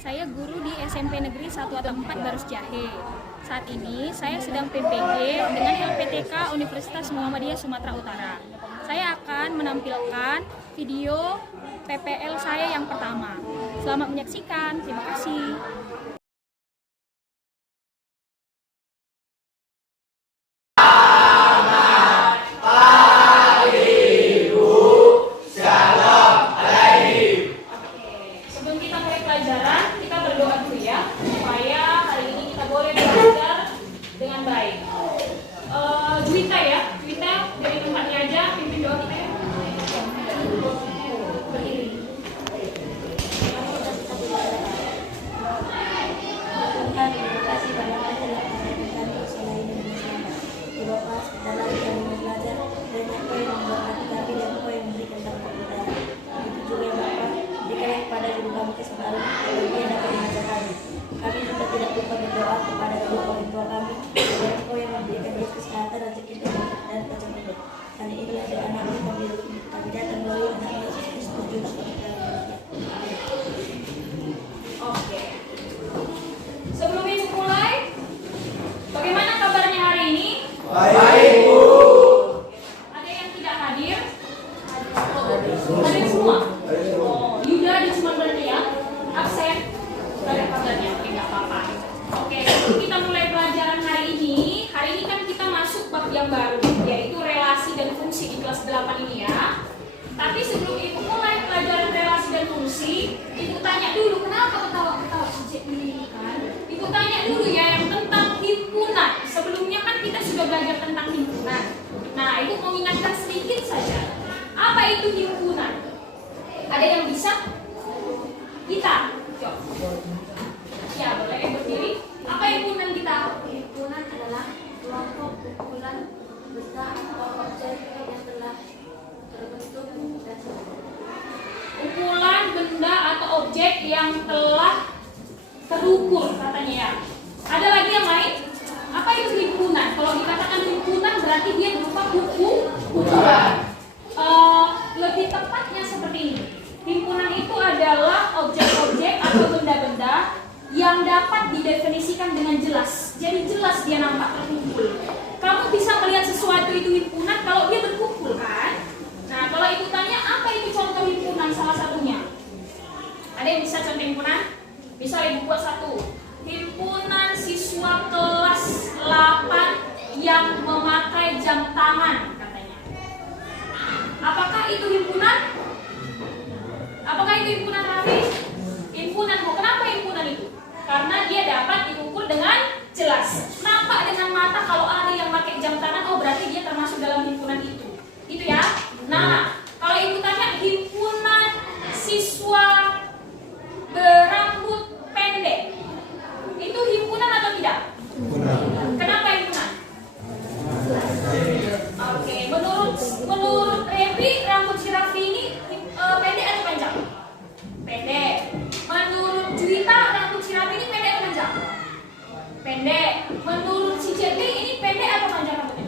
Saya guru di SMP Negeri 1 atau 4 Barus Jahe. Saat ini saya sedang PPG dengan LPTK Universitas Muhammadiyah Sumatera Utara. Saya akan menampilkan video PPL saya yang pertama. Selamat menyaksikan, terima kasih. Juwita ya, Juwita dari tempatnya aja, pimpin doa kita ya. Berdiri. Tuhan, terima kasih pada kami telah menyampaikan usaha ini dengan selamat. Di Bapak, dan lagi kami belajar dan Engkau yang memberkati kami dan Engkau yang memberikan tempat kita. Begitu juga ya Bapak, berikan kepada guru kami kesempatan agar dia dapat mengajar kami. Kami juga tidak lupa berdoa kepada kedua orang tua kami agar Engkau yang memberikan dia kesehatan, rezeki dan panjang hidup. Kali ini ada anak kami datang melalui anak Yesus Kristus Juru Selamat. Oke. Sebelum ibu mulai, bagaimana kabarnya hari ini? Baik, Bu. Ada yang tidak hadir? Hadir semua? Oh, Yuda di cuma berarti ya? Absen? Gak ada kabarnya, oke nggak apa-apa. Oke, sebelum kita mulai pelajaran hari ini kan kita masuk bab yang baru, yaitu relasi dan fungsi di kelas 8 ini ya. Tapi sebelum ibu mulai pelajaran relasi dan fungsi, ibu tanya dulu, kenapa ketawa-ketawa sejak ini kan? Ibu tanya dulu ya yang tentang himpunan. Sebelumnya kan kita sudah belajar tentang himpunan. Nah, ibu mau ingatkan sedikit saja. Apa itu himpunan? Ada yang bisa? Kita? Yuk. Ya, boleh berdiri. Apa himpunan kita? Himpunan adalah kelompok kumpulan benda atau objek yang telah terbentuk dan Kumpulan benda atau objek yang telah terukur katanya ya. Ada lagi yang lain? Apa itu himpunan? Kalau dikatakan himpunan berarti dia berupa kumpulan. Lebih tepatnya seperti ini. Himpunan itu adalah objek-objek atau benda-benda yang dapat didefinisikan dengan jelas. Jadi jelas dia nampak terkumpul. Kamu bisa melihat sesuatu itu himpunan kalau dia berkumpul kan? Nah, kalau ibu tanya apa itu contoh himpunan salah satunya? Ada yang bisa contoh himpunan? Bisa ibu buat satu. Himpunan siswa kelas 8 yang memakai jam tangan katanya. Apakah itu himpunan? Apakah itu himpunan Raffi? Himpunan, Bu. Kenapa himpunan itu? Karena dia dapat diukur dengan jelas. Nampak dengan mata kalau ada yang pakai jam tangan, oh berarti dia termasuk dalam himpunan itu. Itu ya. Nah, kalau ibu tanya himpunan siswa berambut pendek, itu himpunan atau tidak? Kenapa himpunan? Oke, menurut Revi, rambut si Raffi ini pendek atau panjang? Pendek. Menurut Juwita, rambut si Raffi ini pendek atau panjang? Pendek. Menurut si Jetli ini pendek atau panjang rambutnya?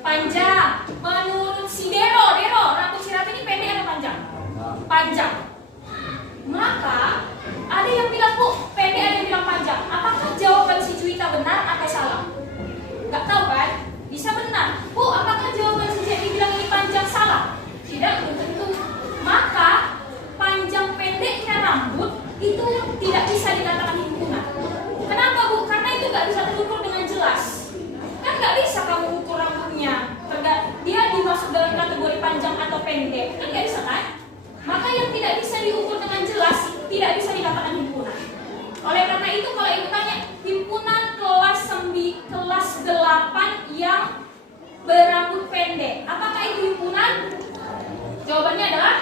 Panjang. Menurut si Dero, rambut si Raffi ini pendek atau panjang? Panjang. Maka ada yang bilang Bu, pendek, ada yang bilang panjang. Apakah jawaban si Juwita benar atau salah? Gak tahu kan? Bisa benar. Bu, apakah jawaban si Jetli bilang ini panjang salah? Tidak, belum tentu. Maka panjang pendeknya rambut itu tidak bisa dikatakan himpunan. Kenapa Bu? Karena itu gak bisa terukur dengan jelas. Kan gak bisa kamu ukur rambutnya. Dia dimasuk dalam kategori panjang atau pendek. Kan gak bisa kan? Maka yang tidak bisa diukur dengan jelas tidak bisa dikatakan himpunan. Oleh karena itu kalau ibu tanya himpunan kelas 8 yang berambut pendek, apakah itu himpunan? Jawabannya adalah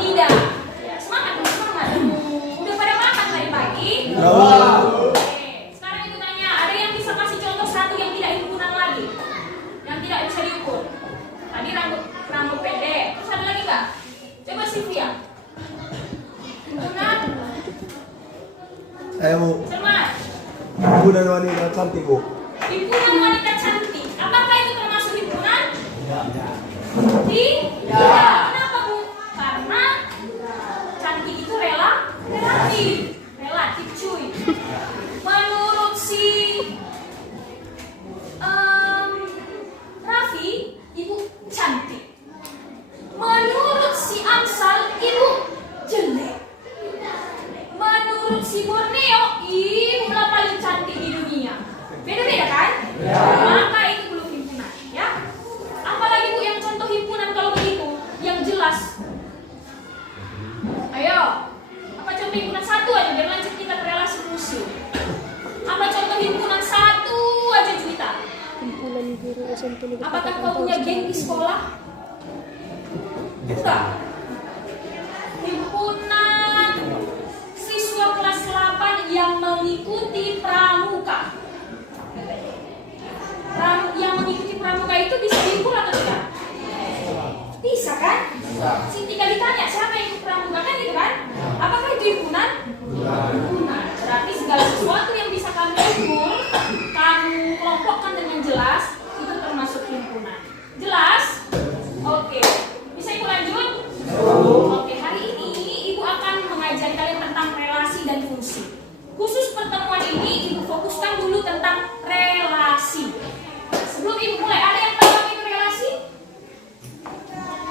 tidak. Ya, semangat. Udah pada makan tadi pagi? Oke. Sekarang ibu tanya, ada yang bisa kasih contoh satu yang tidak himpunan lagi? Yang tidak bisa diukur. Tadi rambut pendek. Terus ada lagi nggak? Coba Sylvia. Himpunan? Ayo, Bu. Semangat. Himpunan wanita cantik, Bu. Himpunan wanita cantik. Apakah itu termasuk himpunan? Tidak. Tidak. Kenapa Bu? Karena cantik itu relatif. relatif cuy. Menurut si Raffi, ibu cantik. Menurut si Amsal, ibu jelek. Menurut si Borneo, ibu lah paling cantik di dunia. Beda-beda kan? Maka itu belum himpunan, ya. Apalagi bu yang contoh himpunan kalau begitu, yang jelas. Ayo, apa contoh himpunan satu aja, biar lanjut kita ke relasi musuh. Apa contoh himpunan satu aja cerita? Himpunan guru SMP Negeri Apakah kau punya geng di sekolah? Enggak. Himpunan siswa kelas 8 yang mengikuti pramuka. Yang mengikuti pramuka itu bisa diukur atau tidak? Bisa kan? Si tinggal ditanya siapa yang ikut pramuka kan gitu kan? Apakah itu himpunan? Himpunan. Berarti segala sesuatu yang bisa kamu ukur, kamu kelompokkan dengan jelas, itu termasuk himpunan. Jelas? Oke. Bisa ibu lanjut? Oke, hari ini ibu akan mengajari kalian tentang relasi dan fungsi. Khusus pertemuan ini ibu fokuskan dulu tentang relasi. Sebelum ibu mulai, ada yang tahu apa itu relasi?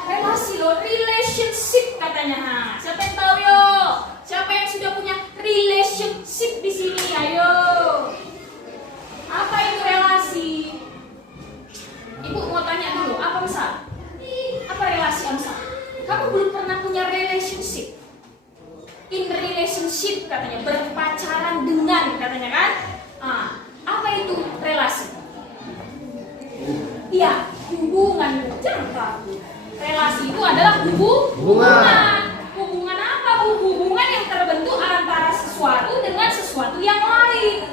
Relasi loh, relationship katanya. Nah, siapa yang tahu yo? Siapa yang sudah punya relationship di sini? Ayo. Apa itu relasi? Ibu mau tanya dulu, apa misal? Apa relasi Amsal? Kamu belum pernah punya relationship. In relationship katanya, berpacaran dengan katanya kan? Apa itu relasi? Iya, hubungan. Jangan takut. Relasi itu adalah hubungan. Hubungan apa bu? Hubungan yang terbentuk antara sesuatu dengan sesuatu yang lain.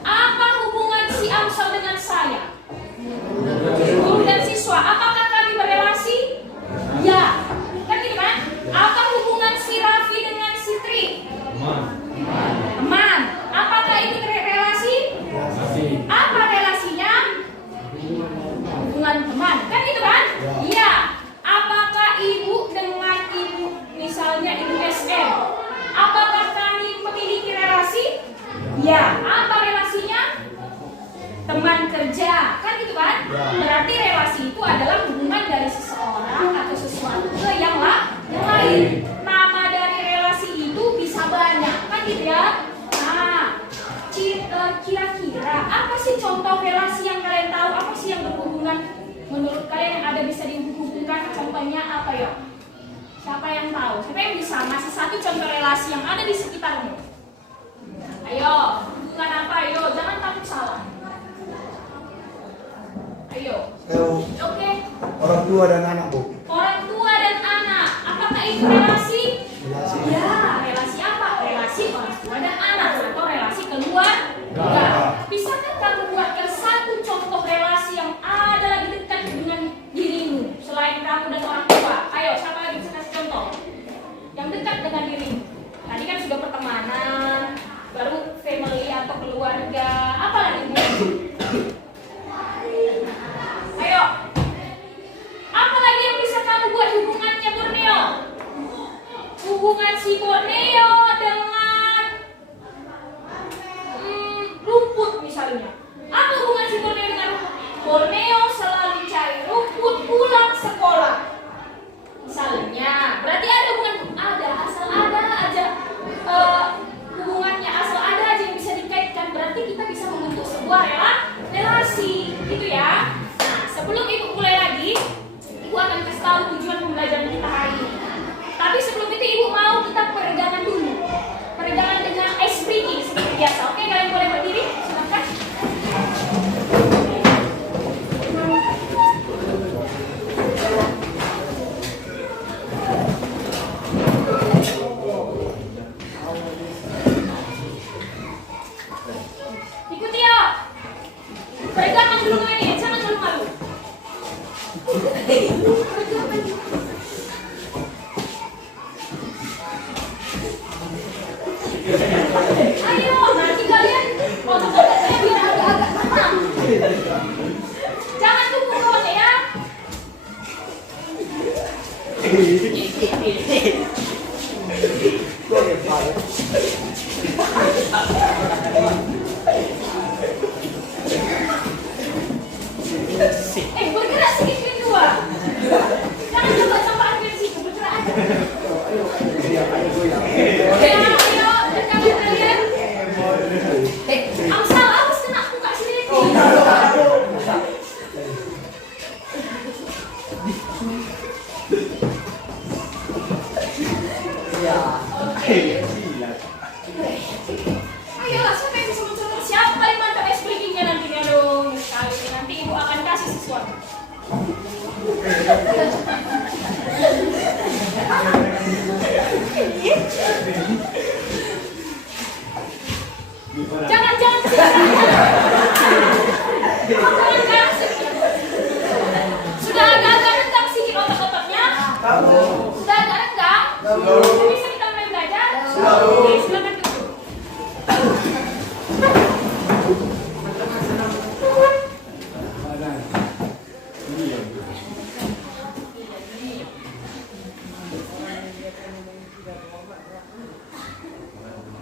Apa hubungan si Amsal dengan saya? Guru dan siswa, apakah kami berelasi? Ya, kan gitu kan? Apa hubungan si Raffi dengan si Tri? Teman. Apakah ini relasi? Apa relasinya? Hubungan teman, kan gitu kan? Iya. Apakah ibu dengan ibu, misalnya ibu SM? Apakah kami memiliki relasi? Ya. Apa relasinya? Teman kerja, kan gitu kan? Berarti relasi itu adalah hubungan dari seseorang atau sesuatu ke yang lain. Nama dari relasi itu bisa banyak, kan gitu ya? Nah, kira-kira apa sih contoh relasi yang kalian tahu? Apa sih yang berhubungan menurut kalian yang ada bisa dihubungkan? Contohnya apa ya? Siapa yang tahu? Siapa yang bisa ngasih satu contoh relasi yang ada di sekitarmu? Ayo, hubungan apa? Ayo, jangan takut salah. Ayo. Oke. Orang tua dan anak bu. Orang tua dan anak. Apakah itu relasi? Relasi. Ya, relasi apa? Relasi orang tua dan anak atau relasi keluarga. Bisakah kamu buatkan satu contoh relasi yang ada lagi dekat dengan dirimu selain kamu dan orang tua? Ayo, siapa lagi bisa kasih contoh? Yang dekat dengan dirimu. Tadi kan sudah pertemanan, baru family atau keluarga. Apa lagi? Ayo. Apa lagi yang bisa kamu buat hubungannya Borneo? Hubungan si Borneo dengan rumput misalnya. Apa hubungan si Borneo dengan rumput? Borneo selalu cari rumput pulang sekolah. Misalnya, berarti ada hubungan, asal ada aja hubungannya, asal ada aja yang bisa dikaitkan. Berarti kita bisa membentuk sebuah relasi, gitu ya. Nah, sebelum ibu mulai lagi, ibu akan kasih tahu tujuan pembelajaran kita hari ini. Tapi sebelum itu ibu mau kita peregangan dulu. Peregangan dengan ice breaking seperti biasa. Oke, kalian boleh berdiri, silakan. Ikuti ya. Peregangan dulu ini, jangan malu-malu. Ayo, nanti kalian otot-ototnya biar agak-agak tenang. Jangan tunggu kawan ya. Bergerak sedikit dua. Jangan coba ambil situ, bergerak aja. Ayo, dekat kalian. Amsal, awas kena buka sini. Ayolah, siapa yang bisa mencoba? Siapa paling mantap explaining-nya nanti? Aduh, sekali ini nanti ibu akan kasih sesuatu. Jangan kasih. Sudah agak-agak renggang sih otak-otaknya. Sudah agak renggang. Bisa kita mulai belajar. Oke, silakan duduk.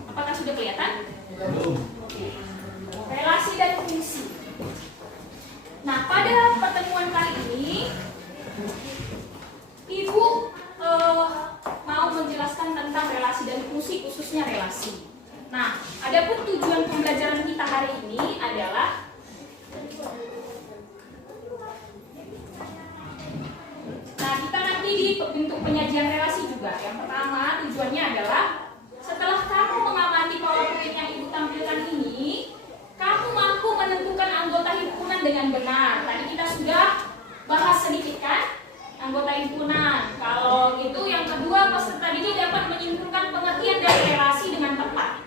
Apakah sudah kelihatan? Relasi dan fungsi. Nah, pada pertemuan kali ini, Ibu mau menjelaskan tentang relasi dan fungsi, khususnya relasi. Nah, adapun tujuan pembelajaran kita hari ini adalah kita nanti di bentuk penyajian relasi juga. Yang pertama, tujuannya adalah setelah kamu mengamati PowerPoint yang Ibu tampilkan ini, kamu mampu menentukan anggota himpunan dengan benar. Tadi kita sudah bahas sedikit kan, anggota himpunan. Kalau gitu, yang kedua, peserta didik dapat menyimpulkan pengertian dari relasi dengan tepat.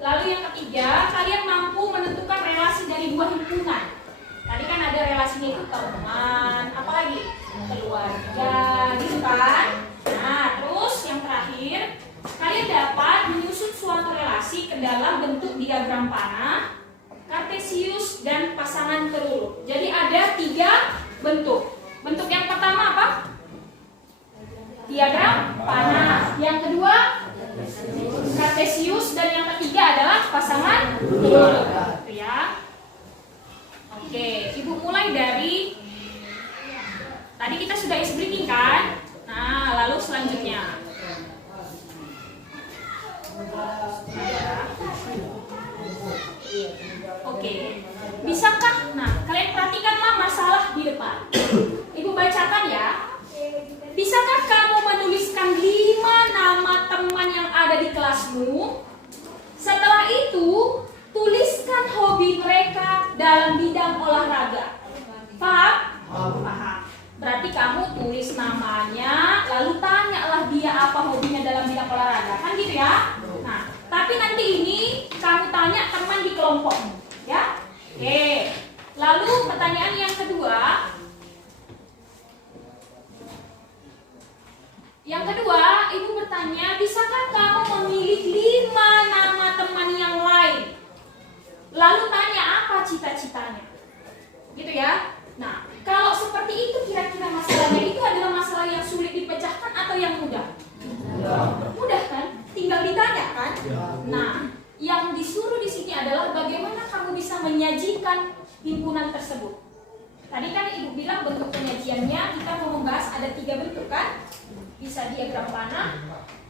Lalu yang ketiga, kalian mampu menentukan relasi dari dua himpunan. Tadi kan ada relasinya itu teman, apalagi keluarga, gitu kan? Nah, terus yang terakhir, kalian dapat menyusun suatu relasi ke dalam bentuk diagram panah, kartesius, dan pasangan terurut. Jadi ada 3 bentuk. Bentuk yang pertama apa? Diagram panah. Yang kedua kartesius, dan yang ketiga adalah pasangan terurut. Gitu ya. Oke, Ibu mulai dari tadi kita sudah explaining kan? Nah, lalu selanjutnya. Oke, bisakah? Nah, kalian perhatikanlah masalah di depan. Ibu bacakan ya. Bisakah kamu menuliskan 5 nama teman yang ada di kelasmu? Setelah itu, tuliskan hobi mereka dalam bidang olahraga. Paham? Paham. Berarti kamu tulis namanya, lalu tanyalah dia apa hobinya dalam bidang olahraga. Kan gitu ya? Nah, tapi nanti ini kamu tanya teman di kelompokmu, ya? Oke. Lalu pertanyaan yang kedua. Yang kedua, Ibu bertanya, bisakah kamu memilih 5 nama teman yang lain? Lalu tanya apa cita-citanya? Gitu ya? Nah, kalau seperti itu kira-kira masalahnya itu adalah masalah yang sulit dipecahkan atau yang mudah? Mudah kan? Tinggal ditanya kan? Nah, yang disuruh di sini adalah bagaimana kamu bisa menyajikan himpunan tersebut. Tadi kan Ibu bilang bentuk penyajiannya kita mau membahas ada 3 bentuk kan? Bisa diagram panah,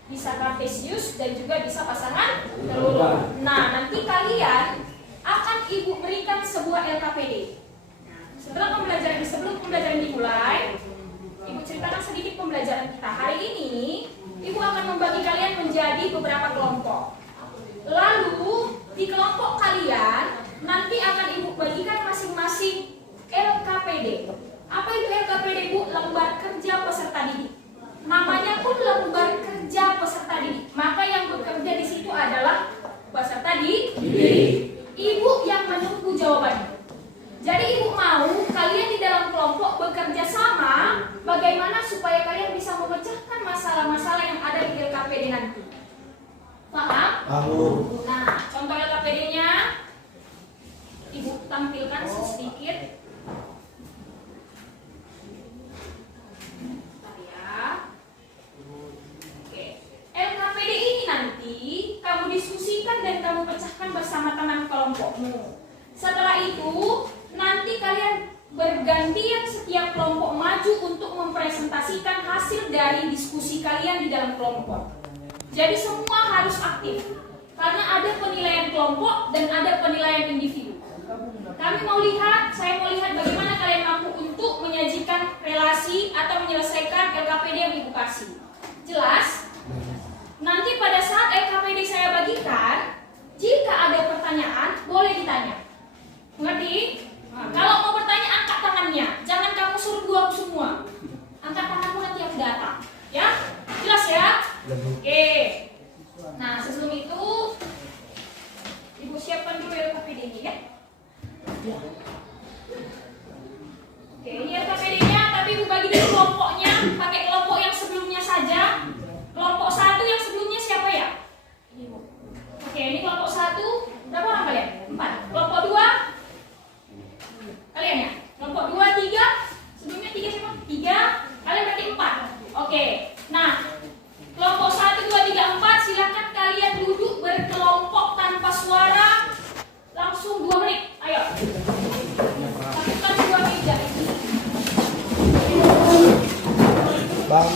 bisa kartesius, dan juga bisa pasangan terurut. Nah, nanti kalian akan Ibu berikan sebuah LKPD. Setelah pembelajaran, sebelum pembelajaran dimulai, Ibu ceritakan sedikit pembelajaran kita. Hari ini, Ibu akan membagi kalian menjadi beberapa kelompok. Lalu, di kelompok kalian, nanti akan Ibu bagikan masing-masing LKPD. Apa itu LKPD, Bu? Lembar kerja peserta didik. Namanya pun lembar kerja peserta didik. Maka yang bekerja di situ adalah peserta didik. Ibu yang menunggu jawabannya. Jadi Ibu mau kalian di dalam kelompok bekerja sama bagaimana supaya kalian bisa memecahkan masalah-masalah yang ada di LKPD nanti. Paham? Nah, contoh LKPD-nya Ibu tampilkan sedikit. LKPD ini nanti kamu pecahkan bersama teman kelompokmu. Setelah itu, nanti kalian bergantian setiap kelompok maju untuk mempresentasikan hasil dari diskusi kalian di dalam kelompok. Jadi semua harus aktif, karena ada penilaian kelompok dan ada penilaian individu. Saya mau lihat bagaimana kalian mampu untuk menyajikan relasi atau menyelesaikan LKPD yang Ibu kasih. Jelas? Nanti pada saat LKPD saya bagikan, jika ada pertanyaan, boleh ditanya. Mengerti? Nah, kalau mau bertanya, angkat tangannya. Jangan kamu suruh dua semua. Angkat tanganmu, nanti aku datang. Ya? Jelas ya? Oke. Nah, sebelum itu, Ibu siapkan dulu LKPD-nya ya. Oke, ini LKPD-nya, tapi Ibu bagi dari kelompoknya, pakai kelompok yang sebelumnya saja. Kelompok 1 yang sebelumnya siapa ya? Oke, ini kelompok 1, berapa orang kalian? 4. Kelompok 2, kalian ya? Kelompok 2, 3, sebelumnya 3 siapa? 3, kalian berarti 4. Oke, nah, kelompok 1, 2, 3, 4, silakan kalian duduk berkelompok tanpa suara. Langsung 2 menit, ayo. Lakukan 2 menit dari sini. Bang.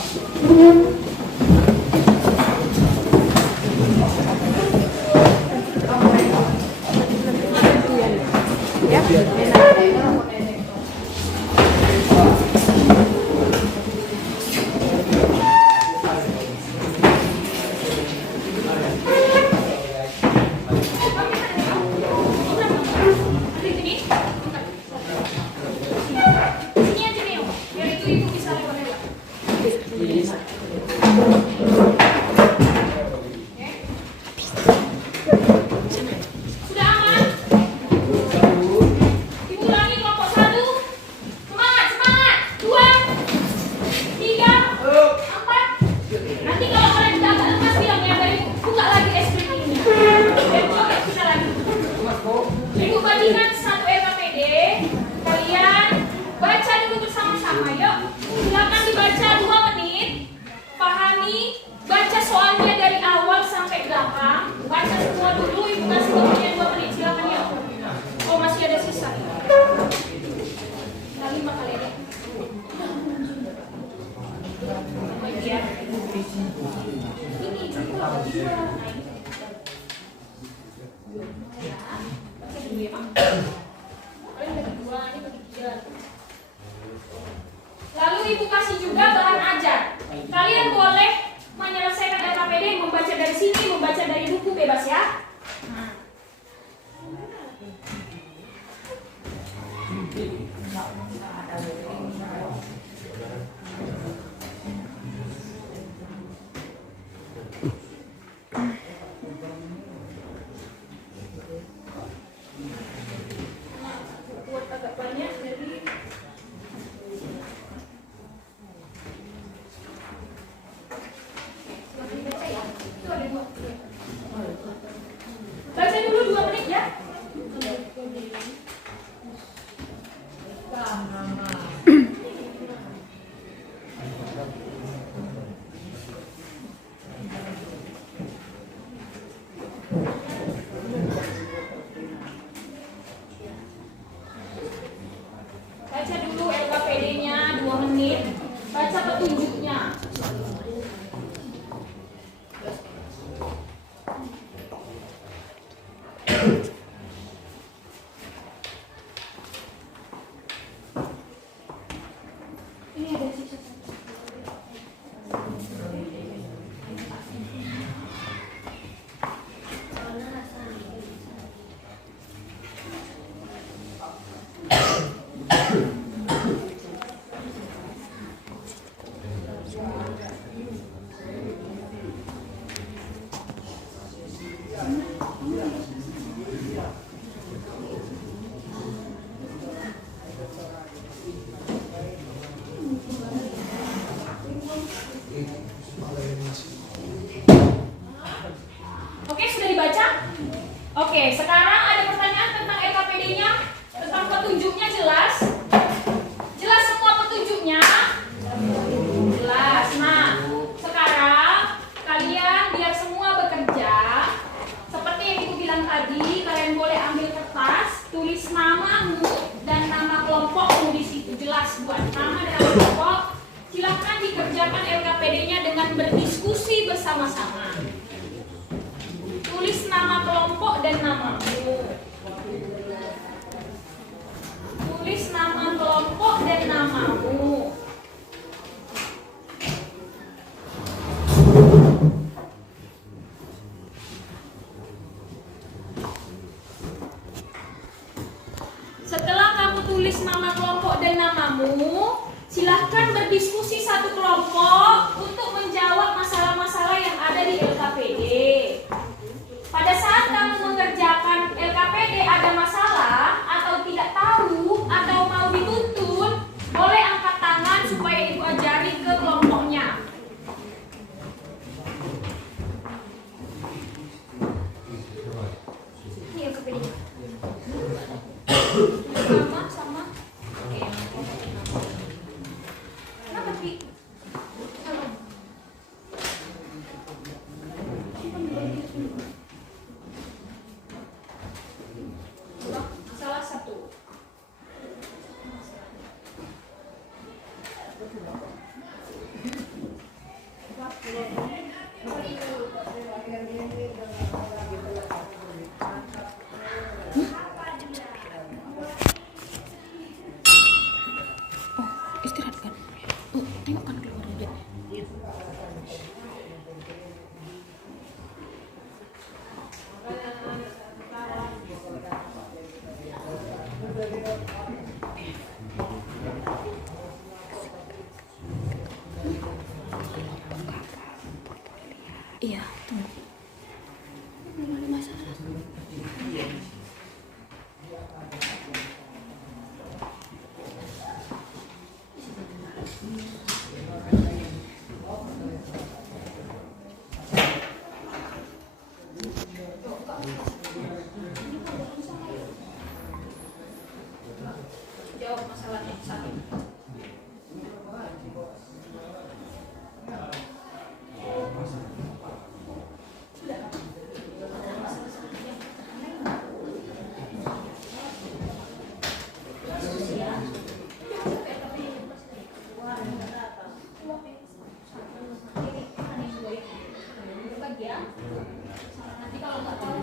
Lalu Ibu kasih juga bahan ajar. Kalian boleh menyelesaikan LKPD, membaca dari sini, membaca dari buku, bebas ya. Buat agak banyak jadi baca dulu 2 menit ya. Baca dulu LKPD-nya 2 menit. Baca petunjuknya. Ini ada sisa. Oke, sudah dibaca? Oke, sekarang ada pertanyaan tentang LKPD-nya, tentang petunjuknya jelas? Jelas semua petunjuknya? Jelas. Nah, sekarang kalian biar semua bekerja seperti yang Ibu bilang Silakan dikerjakan LKPD-nya dengan berdiskusi bersama-sama. Tulis nama kelompok dan namamu. Tulis nama kelompok dan namamu. Setelah kamu tulis nama kelompok dan namamu, silahkan berdiskusi satu kelompok untuk menjawab masalah-masalah yang ada di LKPD. Pada saat kamu mengerjakan LKPD ada masalah atau tidak tahu atau mau dituntun, boleh angkat tangan supaya ibu ajari ke kelompoknya. Ini LKPD. Sama. Oke. Kenapa sih? Salah satu. Istirahat kan? Tengok kan keluar dia. Iya, tunggu. Belum ada masalah. Jawab masalahnya satu. Nanti kalau nggak tahu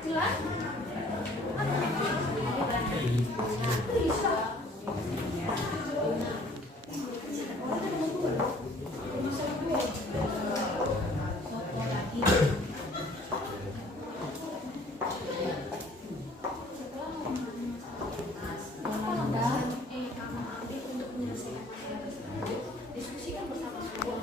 Jelas? Diskusikan bersama semua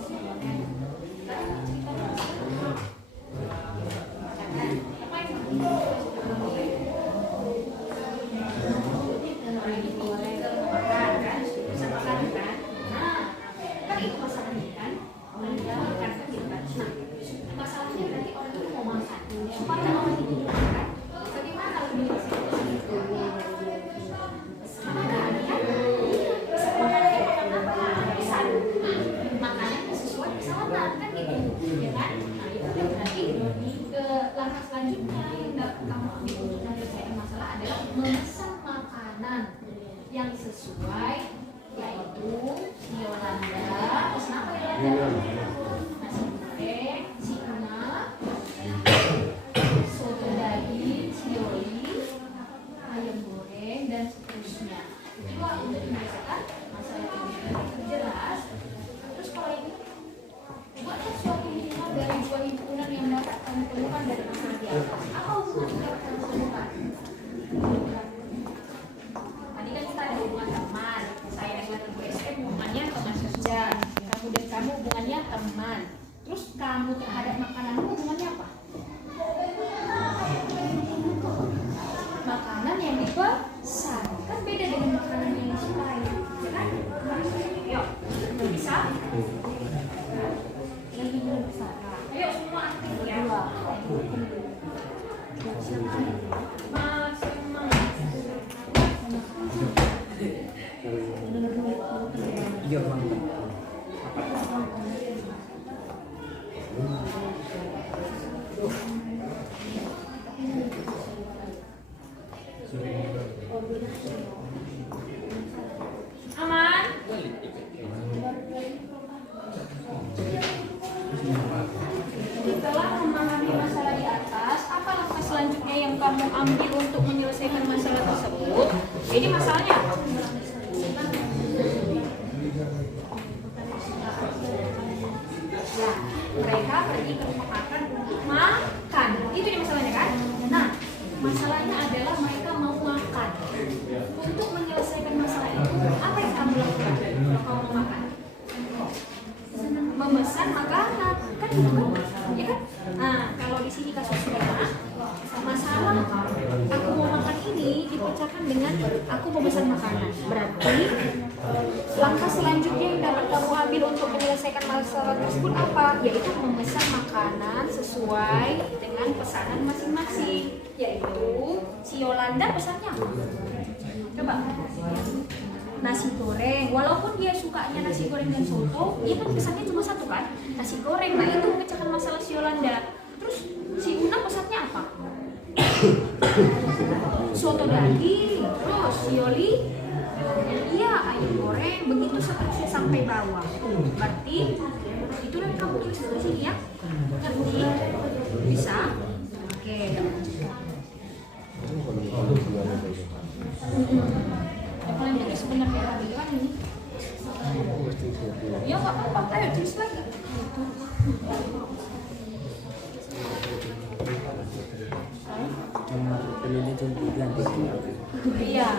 masalahnya berarti orang itu mau makan supaya orang itu makan bagaimana lebih makanan sesuai pesanan kan gitu ya kan. Nah itu kan berarti ke langkah selanjutnya yang dapat kamu ambil untuk menyelesaikan masalah adalah memesan makanan yang sesuai, yaitu Yolanda pesan apa ya? Nasi goreng, si Una, soto daging, si Yoli, ayam goreng dan seterusnya. Itu untuk menyelesaikan masalah ini jelas. Terus kalau ini buatlah suatu himpunan dari dua himpunan yang dapat kamu temukan dari masalah di atas. Apa hubungan yang dapat kamu temukan? Tadi kan kita ada hubungan teman. Saya dengan ibu SM hubungannya teman kerja. Kamu dan kamu hubungannya teman. Terus kamu terhadap makananmu hubungannya apa? Makanan yang dipesan kan beda dengan makanan yang disukai, ya kan? Yuk, bisa? Lagi belum bisa. Ayo semua aktif ya. Iya, Bang. Aman? Setelah memahami masalah di atas, apa langkah selanjutnya yang kamu ambil untuk menyelesaikan masalah tersebut? Ini masalahnya apa? Ya, mereka pergi ke rumah makan untuk makan. Itu dia masalahnya kan? Nah, masalahnya adalah mereka mau makan. Untuk menyelesaikan masalah itu, apa yang kamu lakukan kalau kamu mau makan? Memesan makanan, kan gitu kan? Ya kan? Nah, kalau di sini kasusnya masalah aku mau makan ini dipecahkan dengan aku memesan makanan. Berarti langkah selanjutnya yang dapat kamu ambil untuk menyelesaikan masalah tersebut apa? Yaitu memesan makanan sesuai dengan pesanan masing-masing. Yaitu si Yolanda pesannya apa? Coba. Nasi goreng, walaupun dia sukanya nasi goreng dan soto, dia kan pesannya cuma satu kan, nasi goreng. Nah itu memecahkan masalah si Yolanda. Terus si Una pesannya apa? Soto daging. Terus si Yoli, iya ayam goreng. Begitu seterusnya sampai bawah. Berarti itu yang kamu tulis di sini ya. Ngerti? Bisa? Oke. Yang paling penting sebenarnya tadi kan ini. Ya nggak apa-apa, ayo tulis lagi. Iya.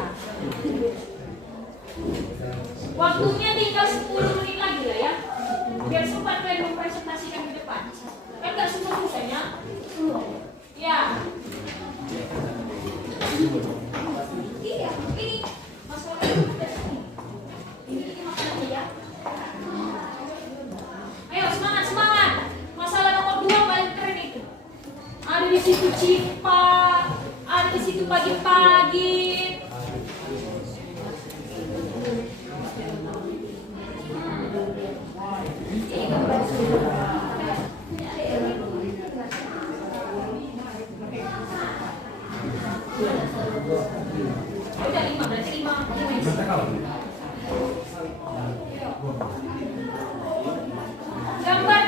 Waktunya tinggal 10 menit lagi lah ya. Biar sempat kalian mempresentasikan di depan. Kan nggak semua susahnya. Ya. Iya, ini masalahnya ada sini. Ini masalahnya ya. Ayo semangat semangat. Masalah nomor 2 paling keren itu. Ada di situ Cipa, ada di situ pagi-pagi. Ini gambar udah 5, berarti 5. Gambar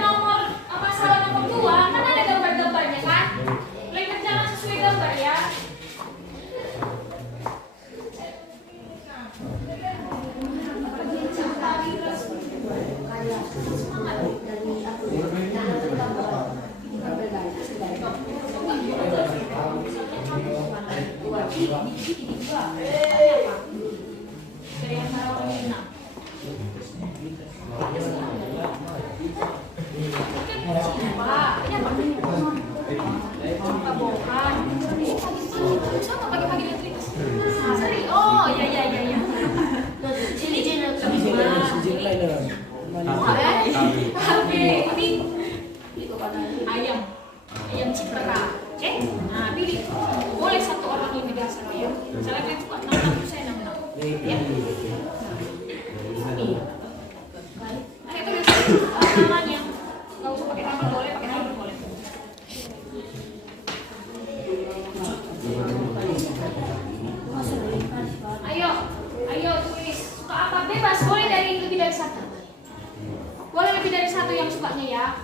satu yang sukanya ya.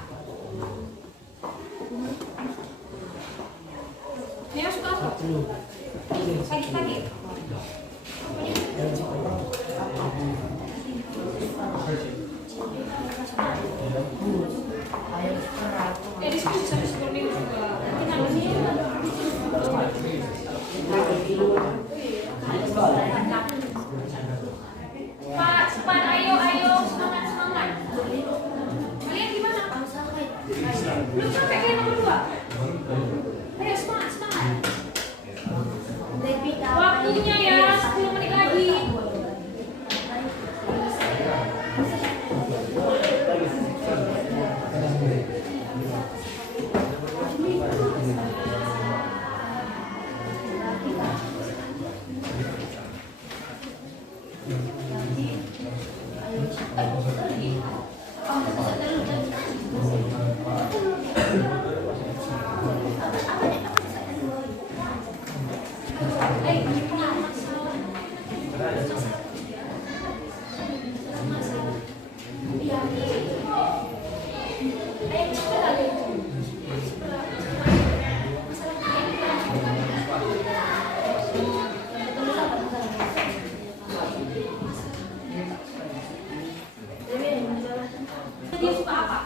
Neo suka apa? Pagi-pagi. Diskusi sampai seperti itu juga. Pak, ayo, semangat. Kalian gimana? Belum sampai ke nomor 2. Ayo semangat. Waktunya ya, 10 menit lagi. Dia suka apa?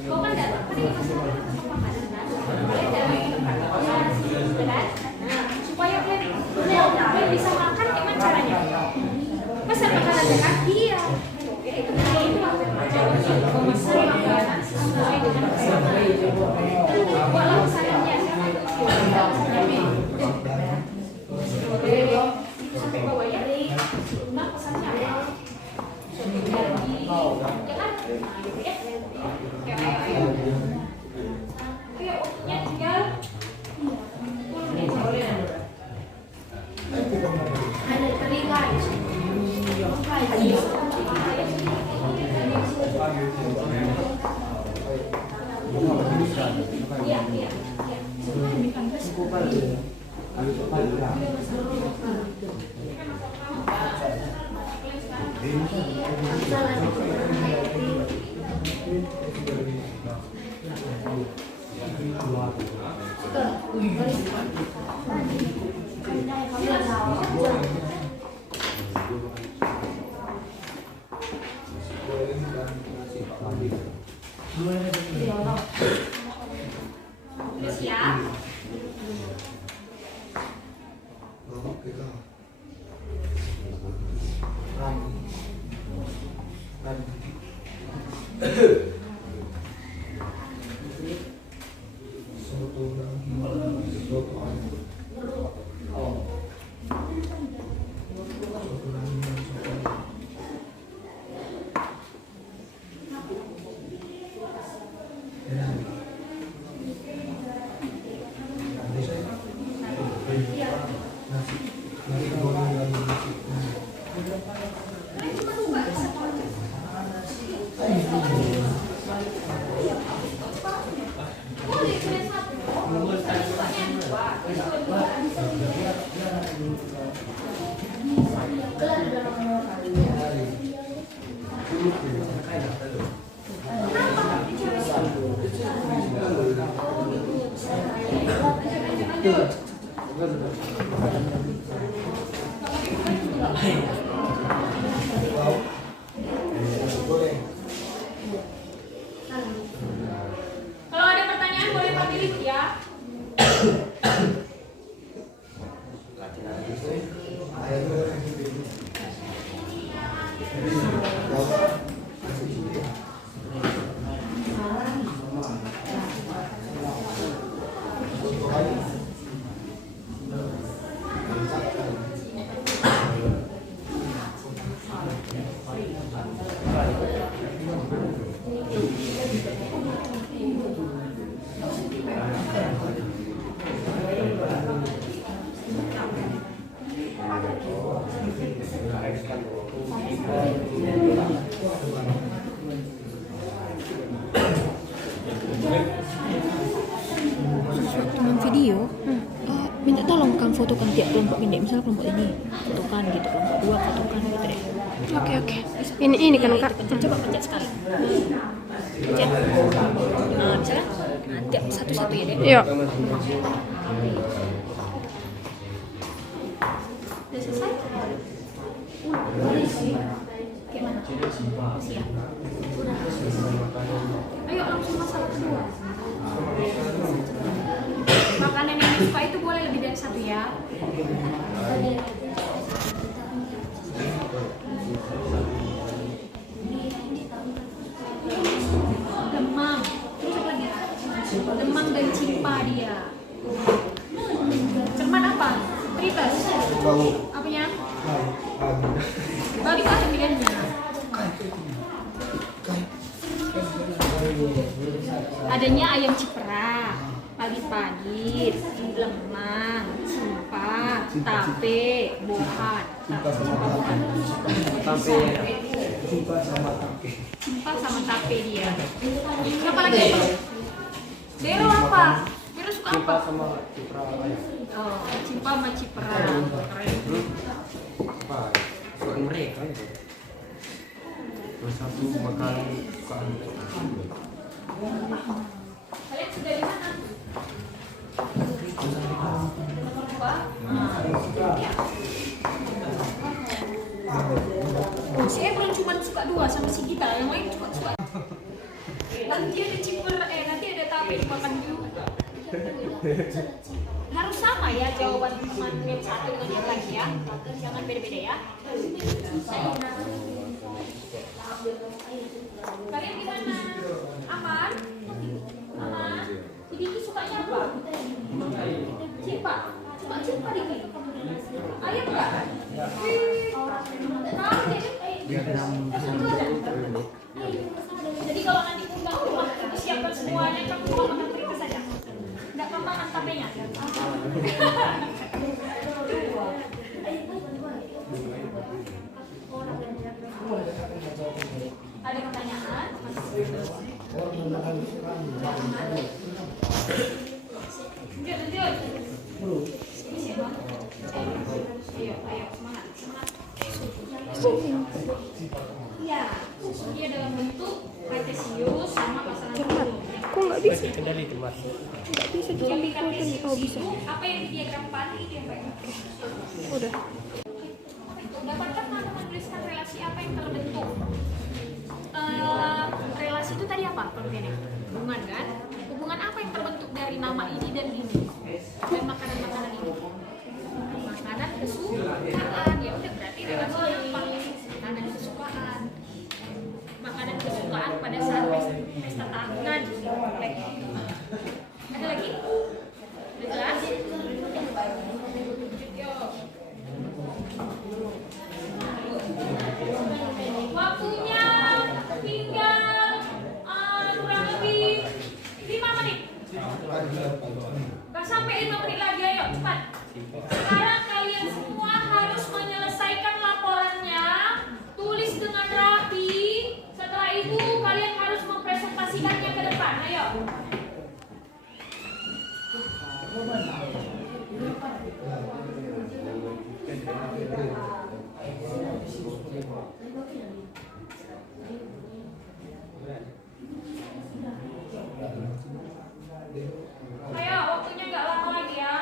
Kau kan datang ke makanan kan? Kalian datang kan? Supaya kalian bisa makan gimana caranya? Pesan makanan kan? Iya. Oke, itu memesan makanan sesuai dengan pesanan. Buatlah pesanannya. Sampai bawah ya. Nah, pesannya apa? Ya kan? Ya. Ayo. Ayo, waktunya tinggal 10 menit. Ada terlihat. Iya. Udah siap? Kalau ada pertanyaan boleh panggil ya. Teman video, minta tolong kang fotokan tiap kelompok pendek, misalnya kelompok ini fotokan gitu, kelompok 2 fotokan gitu deh. Oke. Ini kan Kak. Coba pencet sekali. Pencet. Misalnya tiap satu-satu ya deh. Iya. Udah selesai? Gimana? Siap. Udah. Ayo langsung masalah kedua. Makanan yang disuka itu boleh lebih dari satu ya. Demam. Terus apa lagi? Demam dan cimpa dia. Cermat apa? Tritus. Apanya? Bagi apa pilihannya? Adanya ayam cipra, pagi-pagi, lemang, cimpa, tape, bohan. Cimpa sama tape dia. Apa lagi? Dero apa? Dero suka apa? Oh, cimpa sama cipra. Keren. Suka mereka itu. Yang satu makan sukaan. Kalian sudah di mana? Si Ebron cuma suka 2 sama si Gita, yang lain cuma suka. Nanti ada ciper, nanti ada tape dimakan juga. Harus sama ya jawaban teman yang satu dengan yang lain ya. Jangan beda-beda ya. Kalian gimana? Aman? Aman? Si Diki sukanya apa? Cimpa? Cuma cimpa Diki? Ayam enggak? Jadi kalau nanti undang rumah, siapkan semuanya, kamu mau makan perintah saja. Enggak makan tapenya. Ada pertanyaan? Lanjut. Ayo, semangat. Iya, dia dalam bentuk kartesius sama pasangan kurung. Kok nggak bisa? Kendali teman. Nggak bisa juga diikutin. Oh bisa. Apa yang di diagram padi itu yang baik? Udah. Dapatkah teman-teman menuliskan relasi apa yang terbentuk? Relasi itu tadi apa pengertiannya? Hubungan kan? Hubungan apa yang terbentuk dari nama ini dan ini? Dan makanan-makanan ini? Makanan kesukaan. Ya udah berarti relasinya apa? Makanan kesukaan. Makanan kesukaan pada saat pesta tangan. Ada lagi? Udah jelas? Waktunya tinggal kurang lebih 5 menit. Gak sampai 5 menit lagi, ayo cepat. Sekarang kalian semua harus menyelesaikan laporannya, tulis dengan rapi. Setelah itu kalian harus mempresentasikannya ke depan, ayo. Ayo, waktunya nggak lama lagi ya.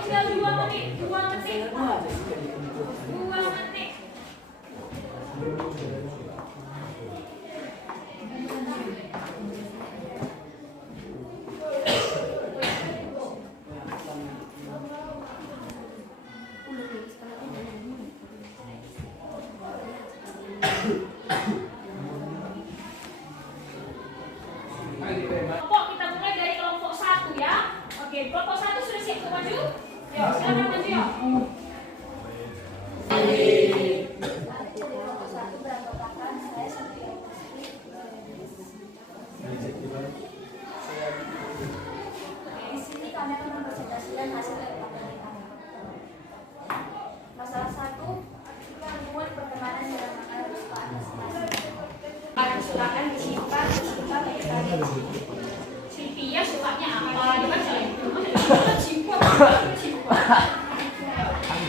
tinggal 2 menit. 2 menit. 2 menit. Kelompok kita mulai dari kelompok 1 ya. Oke, kelompok 1 sudah siap untuk maju? Yuk, silakan maju yuk. Di sini kami akan mempresentasikan hasil evaluasi kami. Masalah 1, gangguan pertemanan dalam makanan kesukaan masing-masing. Makanan kesukaan disimpan baik tadi. Silvia sukanya apa? Dibaca lagi. Cimpa.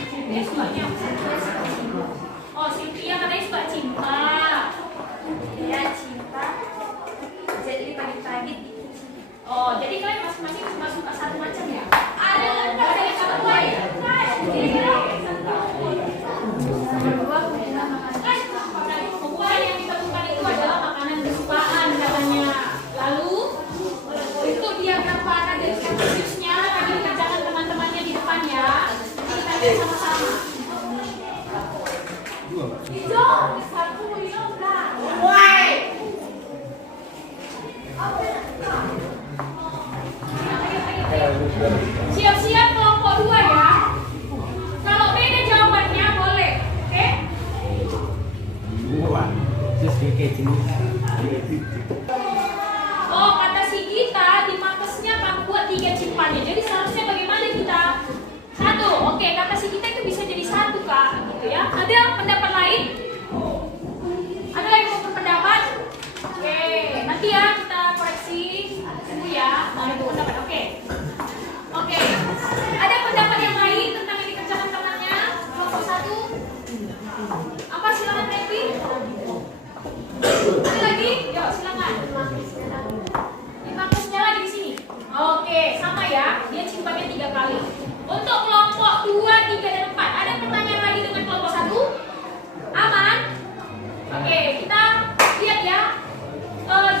Silvia sukanya apa? Oh, Silvia katanya suka cimpa. Ya, cinta. Jadi pagi-pagi Oh, jadi kalian masing-masing cuma suka satu macam ya? Ada yang satu lain. kedua guna makanan. Pembuahan yang ditemukan itu adalah makanan kesukaan katanya. Lalu untuk diagram para dari kasusnya lagi dikerjakan teman-temannya di depan ya. Jadi kita lihat sama-sama. Hijau, satu yoga. Why? Siap-siap kelompok 2 ya. Kalau beda jawabannya boleh, oke? Oh, kata si Gita di makesnya kamu buat 3 cimpannya. Jadi seharusnya bagaimana kita? 1, oke. Kata si Gita itu bisa jadi 1 kak, gitu ya. Ada pendapat lain? Ada lagi mau berpendapat? Oke, nanti ya kita koreksi dulu ya. Mau itu pendapat, oke? Oke. Ada pendapat yang lain tentang yang dikerjakan temannya? Kelompok 1? Apa silakan Devi? Ada lagi? Yuk silakan. Dimakesnya lagi di sini. Oke, sama ya. Dia cimpanya 3 kali. Untuk kelompok 2, 3, dan 4, ada pertanyaan lagi dengan kelompok 1? Aman? Oke, kita lihat ya.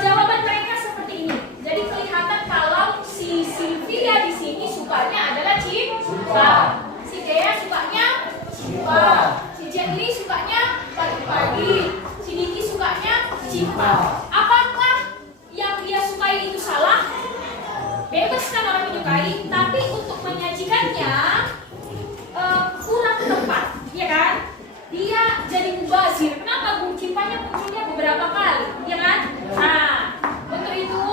Jawaban mereka seperti ini. Jadi kelihatan kalau si Sylvia di sini sukanya adalah cimpa. Si Dea sukanya cimpa. Si Jetli sukanya pagi-pagi. Si Diki sukanya cimpa. Apakah yang dia sukai itu salah? Bebas kan orang menyukai, tapi untuk menyajikannya kurang tepat, ya kan? Dia jadi mubazir. Kenapa cimpanya munculnya beberapa kali, ya kan? Nah, untuk itu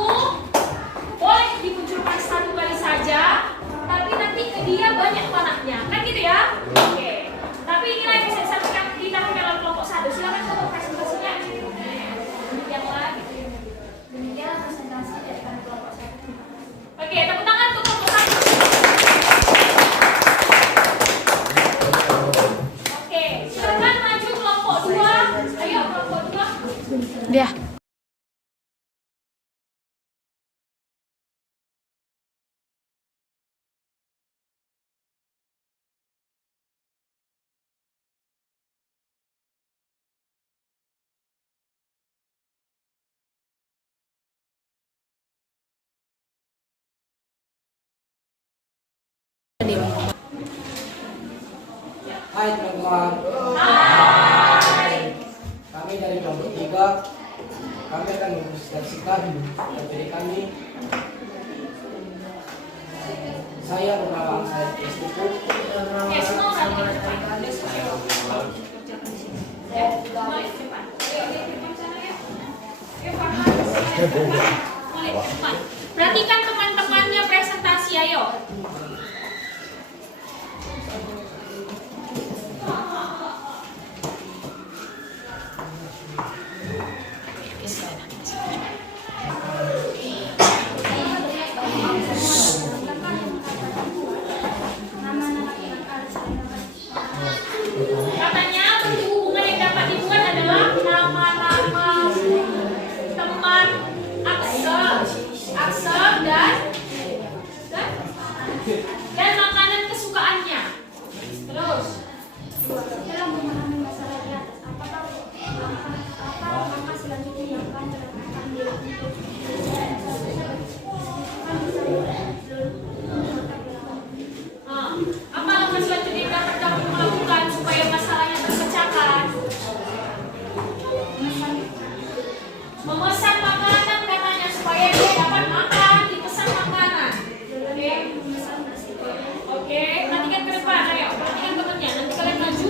boleh dimunculkan 1 kali saja, tapi nanti ke dia banyak panahnya, kan gitu ya? Oke. Tapi inilah yang saya sampaikan di dalam kelompok 1. Silakan untuk presentasinya. Yang lagi. Demikian presentasi dari kami kelompok 1. Oke, tepuk tangan untuk kelompok 1. Oke, silakan maju kelompok 2. Ayo kelompok 2. Dia. Hai teman-teman. Kami dari kelompok 3. Kami akan mempresentasikan materi kami. Saya bernama Said Istiqo. Ya, semua orang di depan. Ya, mulai di depan. Ayo, di depan sana ya. Ayo, Farhan. Mulai di depan. Perhatikan teman-temannya presentasi, ayo. Katanya bentuk hubungan yang dapat dibuat adalah nama-nama teman Aksel dan makanan kesukaan Memesan makanan katanya supaya dia dapat makan, dipesan makanan. Oke. Oke, perhatikan ke depan, ayo. Perhatikan temannya. Nanti kalian maju.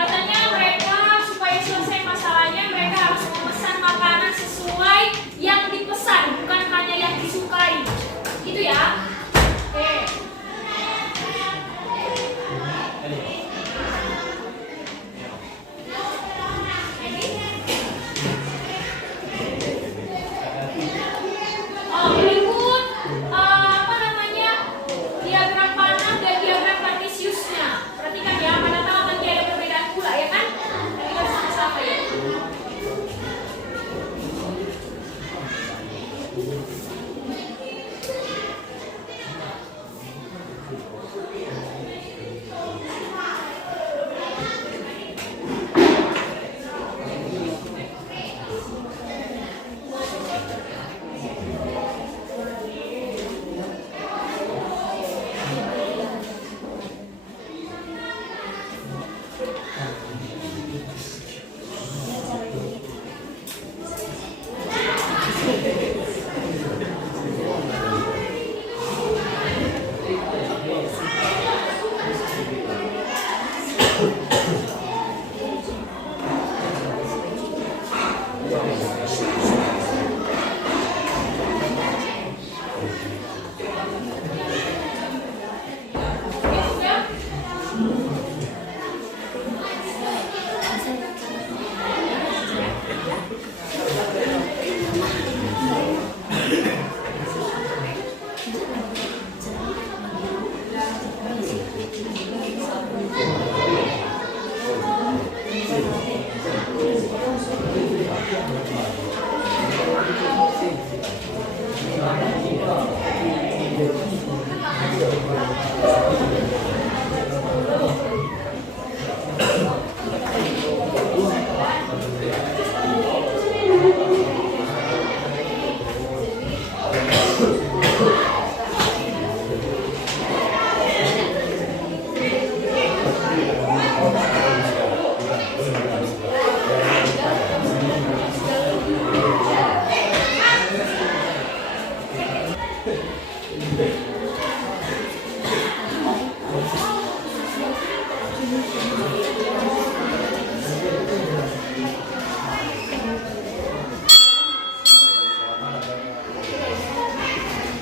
Katanya mereka supaya selesai masalahnya mereka harus memesan makanan sesuai yang dipesan, bukan hanya yang disukai. Gitu ya. Oke. Berikut apa namanya diagram panah dan diagram kartesiusnya. Perhatikan ya, pada tahu nanti ada perbedaan pula ya kan? Kita sama-sama ya.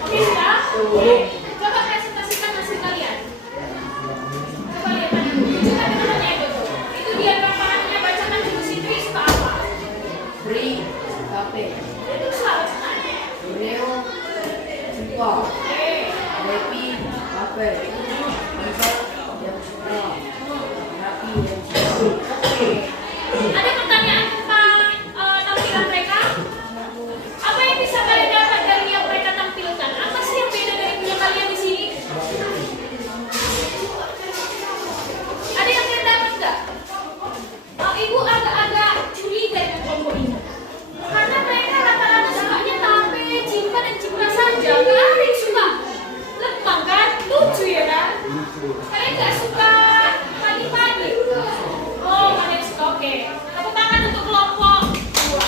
Oke sudah? Coba presentasikan hasil kalian. Coba lihat tadi. Coba teman-temannya itu diagram panahnya bacakan dulu. Sitri suka apa? Free, kafe, Itu suka bacakan. Leo, Cimpa, Oke. Happy, kafe, Hamzah, yang suka, Happy, yang suka. Oke. Ada pertanyaan tentang tampilan mereka? Apa yang bisa kalian dapat dari yang mereka tampilkan? Apa sih yang beda dari punya kalian di sini? Ada yang kalian dapat nggak? Ibu agak-agak curiga dengan kelompok ini. Karena mereka rata-rata sukanya tape, cinta dan cinta saja. Nggak ada yang suka lemang kan? Lucu ya kan? Kalian nggak suka pagi-pagi? Oh, ada yang suka. Oke. Tepuk tangan untuk kelompok 2.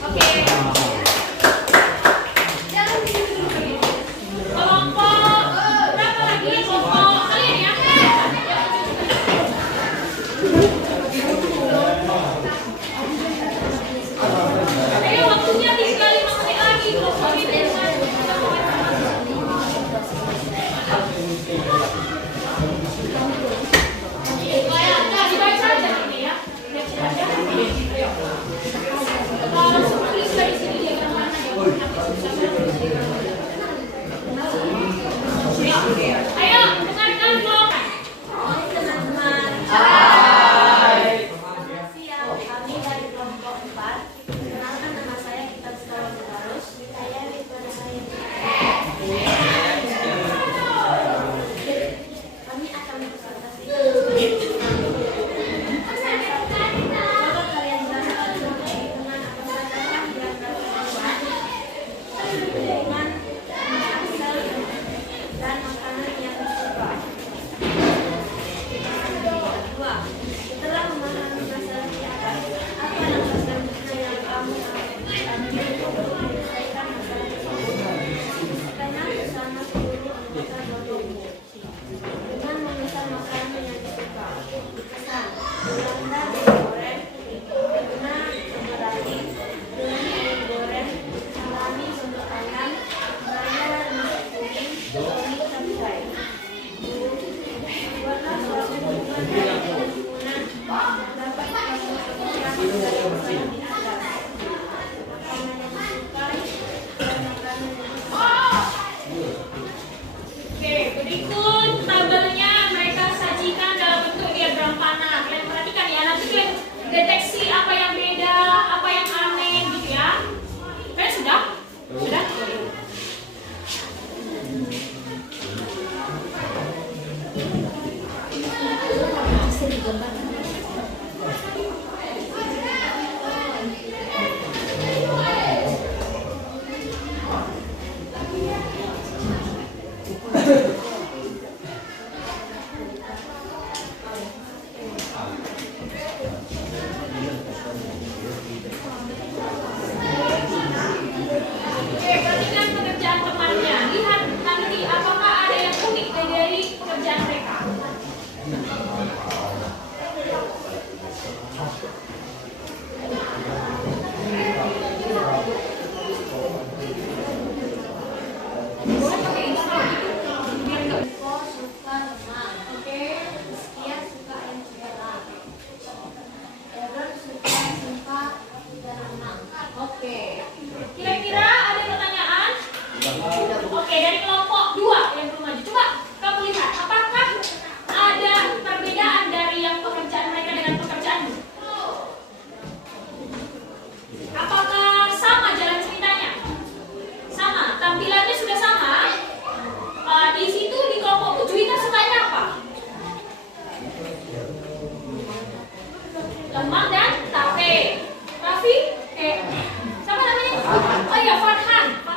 Oke. Kelompok berapa lagi? Kelompok kalian ya? Ayo waktunya tinggal 5 menit lagi. Kelompok ini dibaca aja ini ya. Langsung tulis dari sini diagram mana ya. Ayo, dengarkan kelompok. Teman-teman. Siang, kami dari kelompok 4. Perkenalkan nama saya Kitab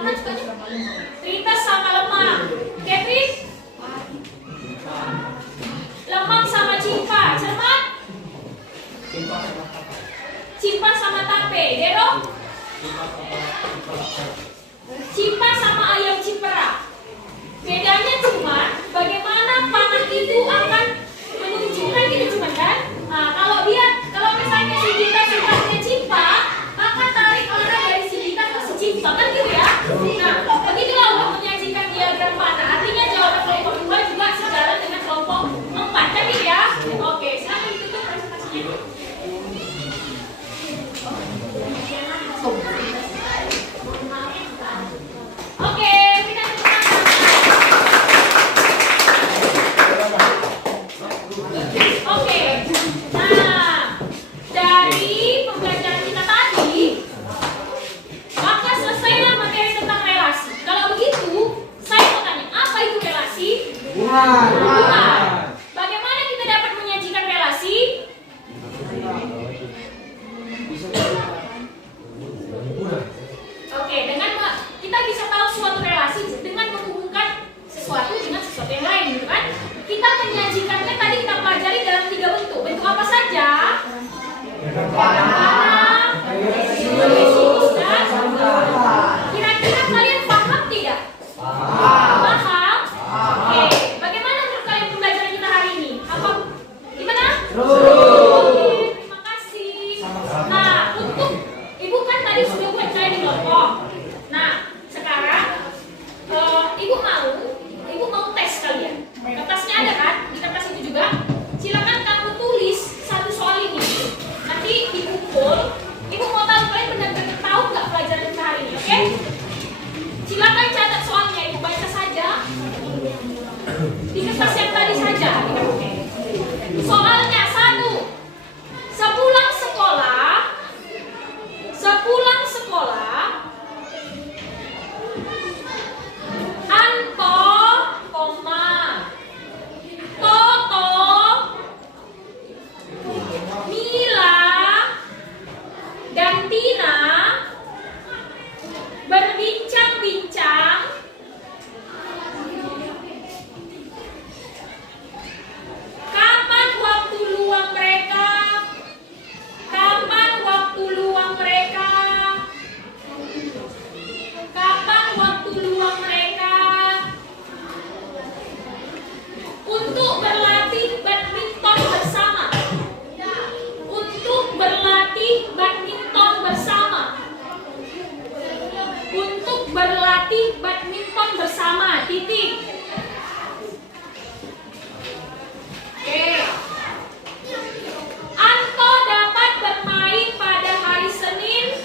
Farhan sukanya? Tritas sama lemang. Kevin? Lemang sama cimpa. Cermat? Cimpa sama tape. Dero? Cimpa sama ayam cipera. Bedanya cuma bagaimana panah itu akan menunjukkan gitu cuma kan. Nah, kalau misalnya si Gita sukanya cimpa, maka tarik panah dari si Gita ke si cimpa kan gitu ya. Nah, begitulah untuk menyajikan diagram panah. Artinya jawaban kelompok 2 juga sejalan dengan kelompok 4 kan gitu ya. Oke, silakan ditutup presentasinya. Oke, kita Oke, nah dari pembelajaran kita tadi, maka selesailah materi tentang relasi. Kalau begitu, saya mau tanya, apa itu relasi? Hubungan. Bagaimana kita dapat menyajikan relasi? Oke, dengan kita bisa tahu suatu relasi dengan menghubungkan sesuatu dengan sesuatu yang lain, gitu kan? Kita menyajikannya tadi kita pelajari dalam 3 bentuk. Bentuk apa saja? Panah, siklus, dan kira-kira kalian paham tidak? Paham? Oke. Bagaimana menurut kalian pembelajaran kita hari ini? Apa? Gimana? Oke, terima kasih. Nah, untuk ibu kan tadi sudah buat saya di kelompok. Nah, sekarang ibu mau tes kalian. Kertasnya ada kan? Di kertas itu juga. Silakan kamu tulis satu soal ini. Nanti dikumpul. Ibu mau tahu kalian benar-benar tahu nggak pelajaran kita hari ini, oke? Silakan catat soalnya, ibu baca saja. Di kertas yang tadi saja. Soalnya 1. Sepulang sekolah, Anto, Toto, Mila, dan Tina berbincang-bincang kapan waktu luang mereka untuk berlatih badminton bersama. Titik. Oke. Anto dapat bermain pada hari Senin.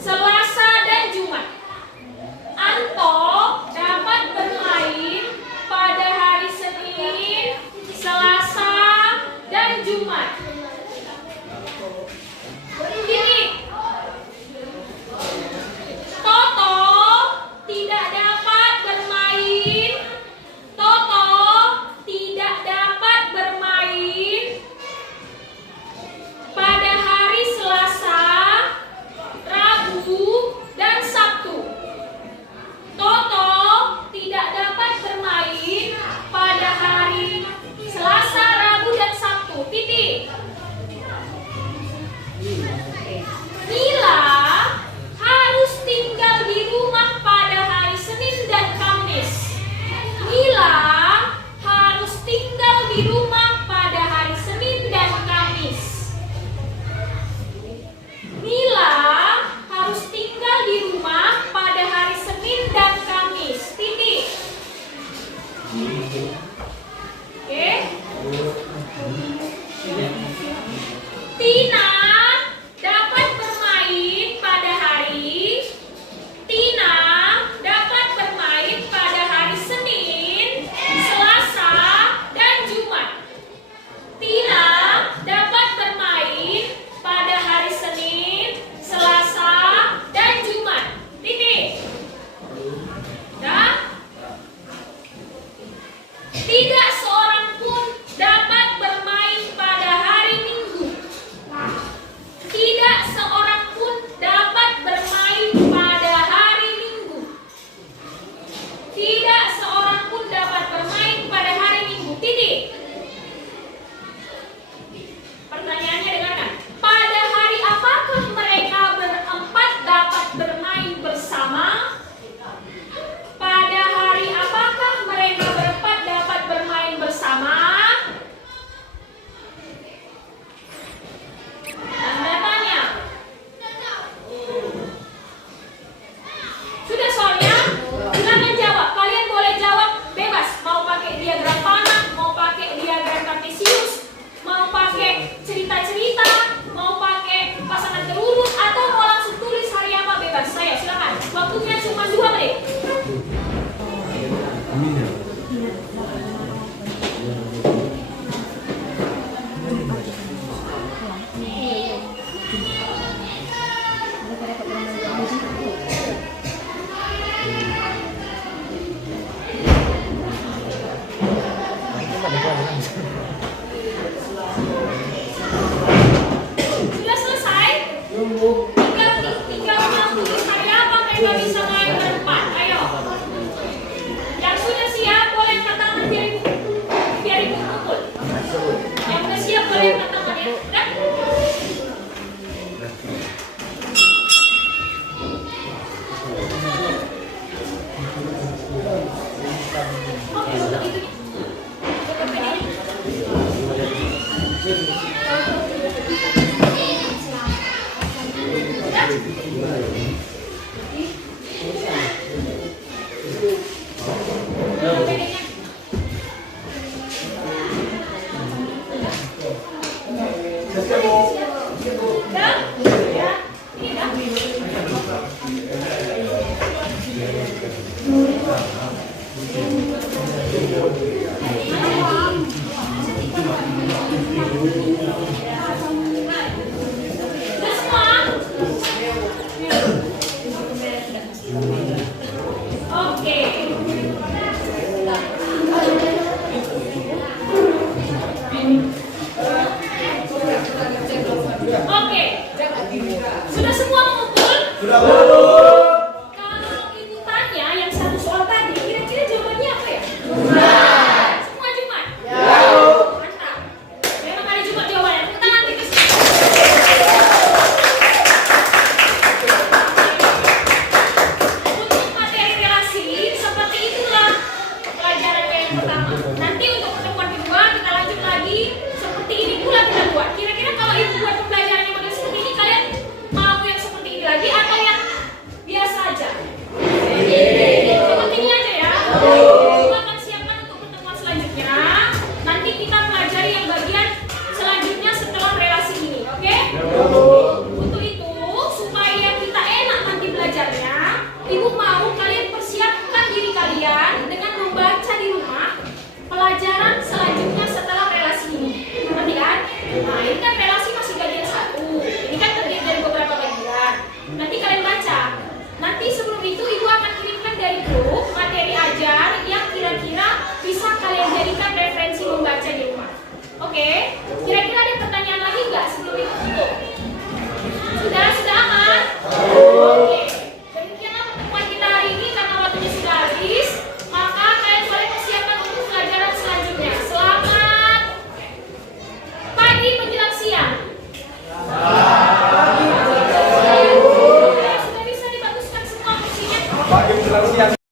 Selasa dan Jumat. Anto dapat bermain pada hari Senin, Selasa, dan Jumat. Gini, Toto tidak dapat bermain. Pada hari Selasa, Rabu, dan Sabtu. Toto tidak dapat bermain pada hari Selasa, Rabu, dan Sabtu. Titik. Mila harus tinggal di rumah pada hari Senin dan Kamis. Mila harus tinggal di rumah pada hari Senin dan Kamis. Mila harus tinggal di rumah pada hari Senin dan Kamis. Titik. Oke. Tina dapat bermain pada hari Senin, Selasa, dan Jumat. Tina dapat bermain pada hari Senin, Selasa, dan Jumat. Titik. Dah? Tidak seorang pun dapat bermain pada hari cerita-cerita, mau pakai pasangan terurut, atau mau langsung tulis hari apa bebas. Saya silakan. Waktunya cuma 2 menit. Sudah selesai? Tinggal tulis hari apa mereka bisa main ke depan. Ayo. Yang sudah siap boleh angkat tangan biar ibu pukul. Yang sudah siap boleh angkat tangan ya. Udah? Oke, untuk itu. Oke. Sudah semua mengumpul? Sudah. Kalau ibu tanya yang satu soal tadi, kira-kira jawabannya apa ya? Semua Jumat? Mantap. Memang hari Jumat jawabannya. Tepuk tangan kita semua. Untuk materi relasi, seperti itulah pelajaran yang pertama. Nanti untuk pertemuan kedua, kita lanjut lagi. Seperti ini pula kita buat. Kira-kira kalau ibu buat pembelajaran yang model seperti ini, kalian mau yang seperti ini lagi atau yang biasa aja? Seperti ini aja ya. Ibu akan siapkan untuk pertemuan selanjutnya. Nanti kita pelajari yang bagian selanjutnya setelah relasi ini, oke? Untuk itu, supaya kita enak nanti belajarnya, ibu mau kalian persiapkan diri kalian dengan membaca di rumah pelajaran selanjutnya setelah relasi ini. Nanti kan? Nah, ini kan relasi masih bagian 1. Ini kan terdiri dari beberapa bagian. Nanti kalian baca. Nanti sebelum itu ibu akan kirimkan dari grup materi ajar yang kira-kira bisa kalian jadikan referensi membaca di rumah. Oke? Kira-kira ada pertanyaan lagi nggak sebelum itu tutup? Sudah aman? Oke. Demikianlah pertemuan kita hari ini karena waktunya sudah habis. Maka kalian boleh persiapkan untuk pelajaran selanjutnya. Selamat pagi menjelang siang. Sudah bisa dibaguskan semua kursinya? Pagi menjelang siang.